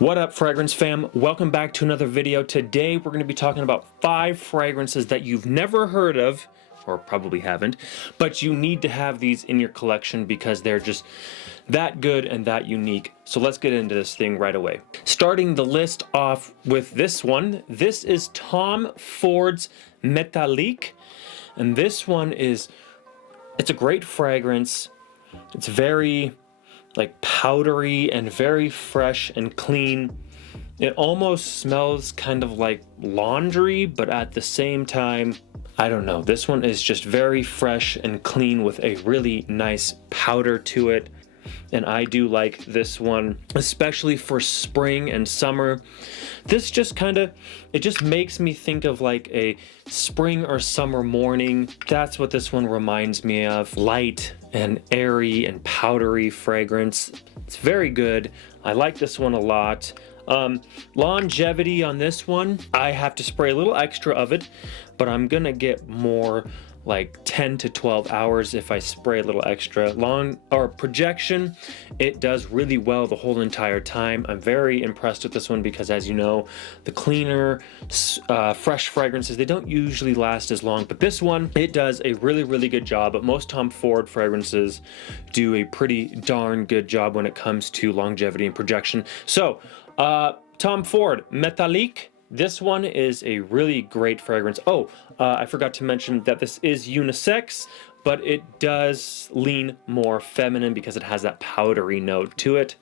What up, fragrance fam? Welcome back to another video. Today we're going to be talking about 5 fragrances that you've never heard of, or probably haven't, but you need to have these in your collection because they're just that good and that unique. So let's get into this thing right away. Starting the list off with this one. This is Tom Ford's Métallique, and this one it's a great fragrance. It's very like powdery and very fresh and clean. It almost smells kind of like laundry, but at the same time, I don't know. This one is just very fresh and clean with a really nice powder to it. And I do like this one, especially for spring and summer. This just it just makes me think of like a spring or summer morning. That's what this one reminds me of. Light and airy and powdery fragrance. It's very good. I like this one a lot. Longevity on this one, I have to spray a little extra of it, but I'm gonna get more like 10 to 12 hours if I spray a little extra. Projection, it does really well the whole entire time. I'm very impressed with this one because, as you know, the cleaner, fresh fragrances, they don't usually last as long, but this one, it does a really good job. But most Tom Ford fragrances do a pretty darn good job when it comes to longevity and projection. So, Tom Ford Métallique. This one is a really great fragrance. I forgot to mention that this is unisex, but it does lean more feminine because it has that powdery note to it.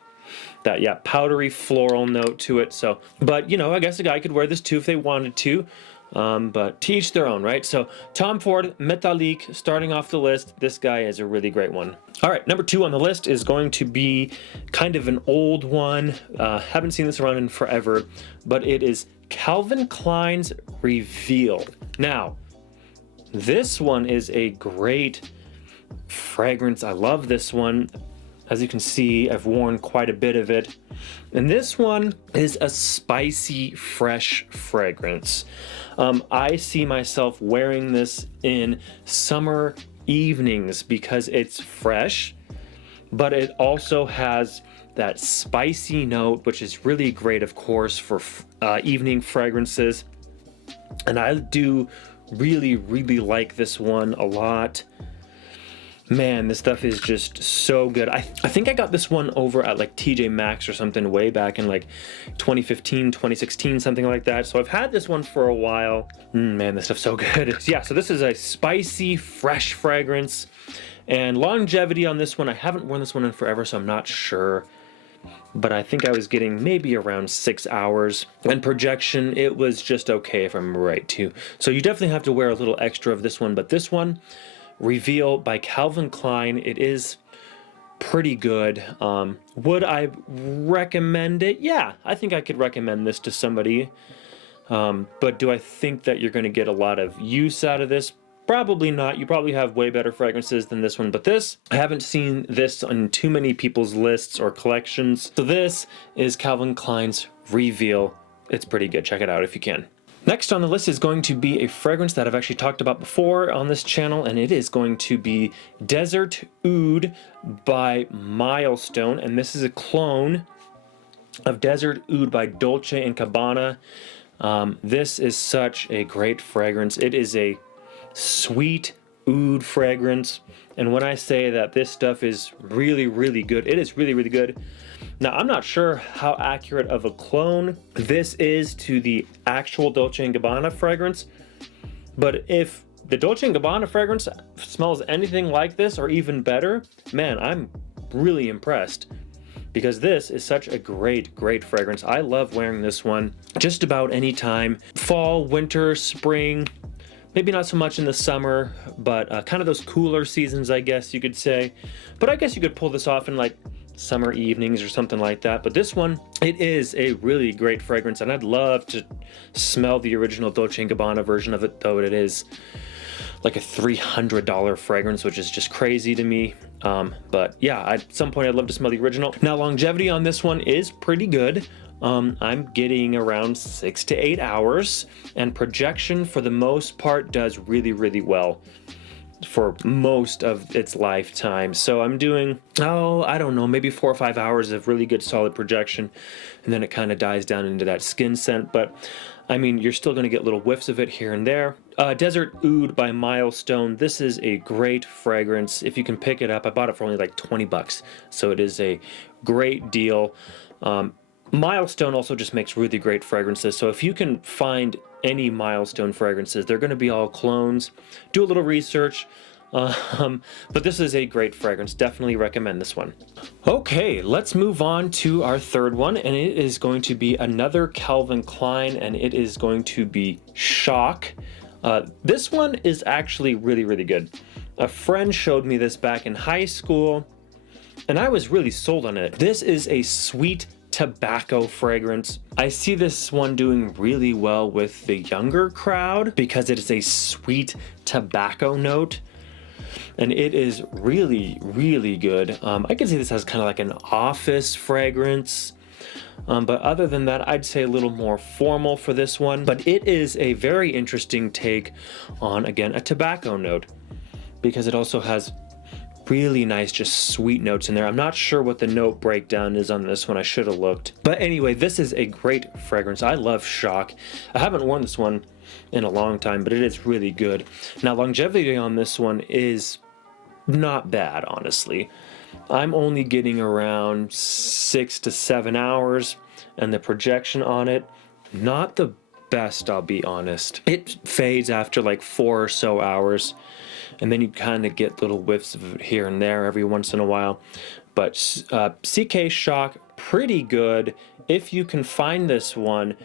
That powdery floral note to it. So, but you know, I guess a guy could wear this too if they wanted to. But to each their own, right? So Tom Ford Métallique, starting off the list. This guy is a really great one. All right, number 2 on the list is going to be kind of an old one. Haven't seen this around in forever, but it is Calvin Klein's Reveal. Now, this one is a great fragrance. I love this one. As you can see, I've worn quite a bit of it. And this one is a spicy, fresh fragrance. I see myself wearing this in summer evenings because it's fresh, but it also has that spicy note, which is really great, of course, for evening fragrances. And I do really like this one a lot. Man, this stuff is just so good. I think I got this one over at like TJ Maxx or something way back in like 2015, 2016, something like that. So I've had this one for a while. Man, this stuff's so good. Yeah, so this is a spicy, fresh fragrance. And longevity on this one, I haven't worn this one in forever, so I'm not sure. But I think I was getting maybe around 6 hours. And projection, it was just okay if I'm right too. So you definitely have to wear a little extra of this one. But this one, Reveal by Calvin Klein, it is pretty good. Would I recommend it? Yeah, I think I could recommend this to somebody. But do I think that you're going to get a lot of use out of this? Probably not. You probably have way better fragrances than this one, but this, I haven't seen this on too many people's lists or collections. So this is Calvin Klein's Reveal. It's pretty good. Check it out if you can. Next on the list is going to be a fragrance that I've actually talked about before on this channel, and it is going to be Desert Oud by Milestone, and this is a clone of Desert Oud by Dolce & Gabbana. This is such a great fragrance. It is a sweet oud fragrance, and when I say that this stuff is really good, it is really good. Now, I'm not sure how accurate of a clone this is to the actual Dolce & Gabbana fragrance, but if the Dolce & Gabbana fragrance smells anything like this or even better, man, I'm really impressed because this is such a great fragrance. I love wearing this one just about any time. Fall, winter, spring, maybe not so much in the summer, but kind of those cooler seasons, I guess you could say. But I guess you could pull this off in like summer evenings or something like that. But this one, it is a really great fragrance, and I'd love to smell the original Dolce & Gabbana version of it, though it is like a $300 fragrance, which is just crazy to me. But yeah, at some point I'd love to smell the original. Now, longevity on this one is pretty good. I'm getting around 6 to 8 hours, and projection for the most part does really well. for most of its lifetime. So I'm doing, I don't know, maybe 4 or 5 hours of really good solid projection, and then it kind of dies down into that skin scent. But I mean, you're still going to get little whiffs of it here and there. Desert Oud by Milestone. This is a great fragrance. If you can pick it up, I bought it for only like 20 bucks. So it is a great deal. Milestone also just makes really great fragrances. So if you can find any Milestone fragrances, they're going to be all clones. Do a little research. But this is a great fragrance. Definitely recommend this one. Okay, let's move on to our third one, and it is going to be another Calvin Klein, and it is going to be Shock. This one is actually really, really good. A friend showed me this back in high school, and I was really sold on it. This is a sweet tobacco fragrance. I see this one doing really well with the younger crowd because it is a sweet tobacco note. And it is really, really good. I can see this as kind of like an office fragrance. But other than that, I'd say a little more formal for this one. But it is a very interesting take on, again, a tobacco note, because it also has really nice, just sweet notes in there. I'm not sure what the note breakdown is on this one. I should have looked. But anyway, this is a great fragrance. I love Shock. I haven't worn this one in a long time, but it is really good. Now, longevity on this one is not bad, honestly. I'm only getting around 6 to 7 hours, and the projection on it, not the best, I'll be honest. It fades after like 4 or so hours, and then you kind of get little whiffs of it here and there every once in a while. But CK Shock, pretty good. If you can find this one,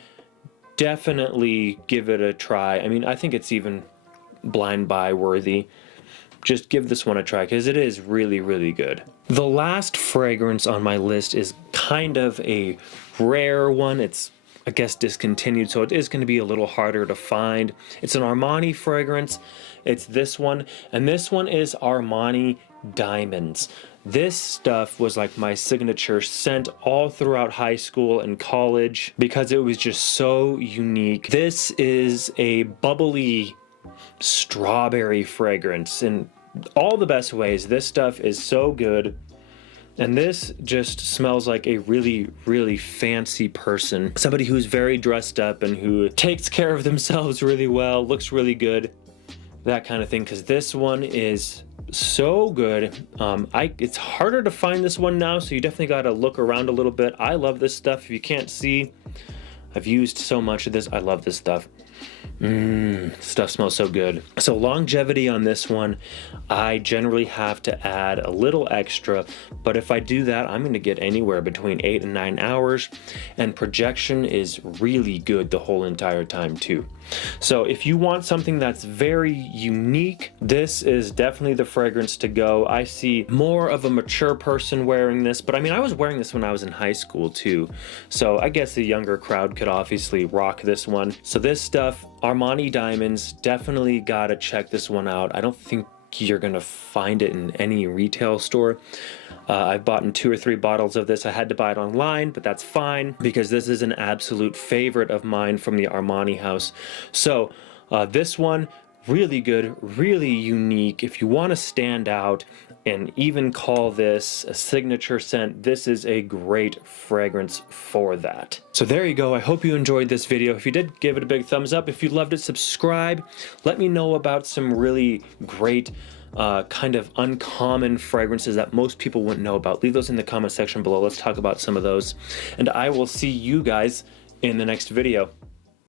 definitely give it a try. I mean, I think it's even blind buy worthy. Just give this one a try because it is really, really good. The last fragrance on my list is kind of a rare one. It's, I guess, discontinued, so it is going to be a little harder to find. It's an Armani fragrance. It's this one, and this one is Armani Diamonds. This stuff was like my signature scent all throughout high school and college because it was just so unique. This is a bubbly strawberry fragrance in all the best ways. This stuff is so good. And this just smells like a really, really fancy person. Somebody who's very dressed up and who takes care of themselves really well, looks really good, that kind of thing. Because this one is so good. It's harder to find this one now, so you definitely got to look around a little bit. I love this stuff. If you can't see, I've used so much of this. I love this stuff. Stuff smells so good. So longevity on this one, I generally have to add a little extra, but if I do that, I'm going to get anywhere between 8 and 9 hours, and projection is really good the whole entire time too. So if you want something that's very unique, this is definitely the fragrance to go. I see more of a mature person wearing this, but I mean, I was wearing this when I was in high school too. So I guess the younger crowd could obviously rock this one. So this stuff, Armani Diamonds, definitely gotta check this one out. I don't think you're gonna find it in any retail store. I've bought in 2 or 3 bottles of this. I had to buy it online, but that's fine because this is an absolute favorite of mine from the Armani house. So this one, really good, really unique. If you want to stand out and even call this a signature scent, this is a great fragrance for that. So there you go. I hope you enjoyed this video. If you did, give it a big thumbs up. If you loved it, subscribe. Let me know about some really great kind of uncommon fragrances that most people wouldn't know about. Leave those in the comment section below. Let's talk about some of those. And I will see you guys in the next video.